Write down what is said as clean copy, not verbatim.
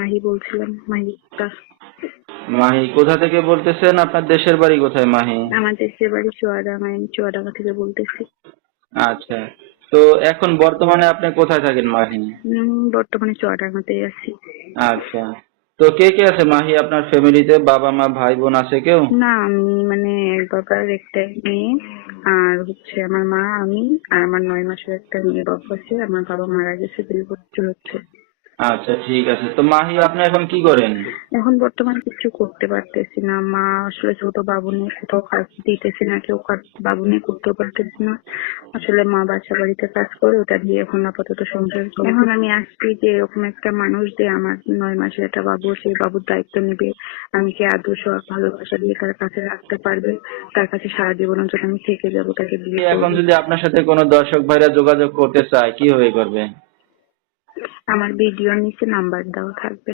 মাহি বলছিলাম, মাহি দাস। মাহি কোথা থেকে বলতেছেন? আপনার দেশের বাড়ি কোথায় মাহি? আমার দেশের বাড়ি চুয়াডাঙ্গা, আমি চুয়াডাঙ্গা থেকে বলতেছি। আচ্ছা, তো এখন বর্তমানে আপনি কোথায় থাকেন মাহি? বর্তমানে চুয়াডাঙ্গাতেই আছি। আচ্ছা, তো কে কে আছে মাহি আপনার ফ্যামিলিতে? বাবা মা ভাই বোন আছে কেউ? না, আমি মানে এক বাবার একটা মেয়ে, আর হচ্ছে আমার মা, আমি আর আমার 9 মাসের একটা মেয়ে বাবা আছে। আমার বাবা মারা গেছে 2 বছর হচ্ছে। আচ্ছা ঠিক আছে, তো মাহি আপনি এখন কি করেন? এখন বর্তমানে কিছু করতে পারতেছি না, মা আসলে ছোট বাবু নিয়ে কোথাও কাজ দিতেছে না, কেউ বাবু নিয়ে করতেও পারতেছি না। আসলে মা বাসা বাড়িতে কাজ করে, ওটা দিয়ে এখন আপাতত সংসার চলে। এখন আমি আসছি যে এরকম একটা মানুষ যে আমার 9 মাসের একটা বাবু, সেই বাবুর দায়িত্ব নিবে, আমাকে আদর সব ভালোবাসা দিয়ে তার কাছে রাখতে পারবে, তার কাছে সারা জীবনের জন্য আমি থেকে যাবো, তাকে বিয়ে এখন করবো। যদি আপনার সাথে কোনো দর্শক ভাইরা যোগাযোগ করতে চায় কিভাবে করবে? আমার ভিডিওর নিচে নাম্বার দেওয়া থাকবে।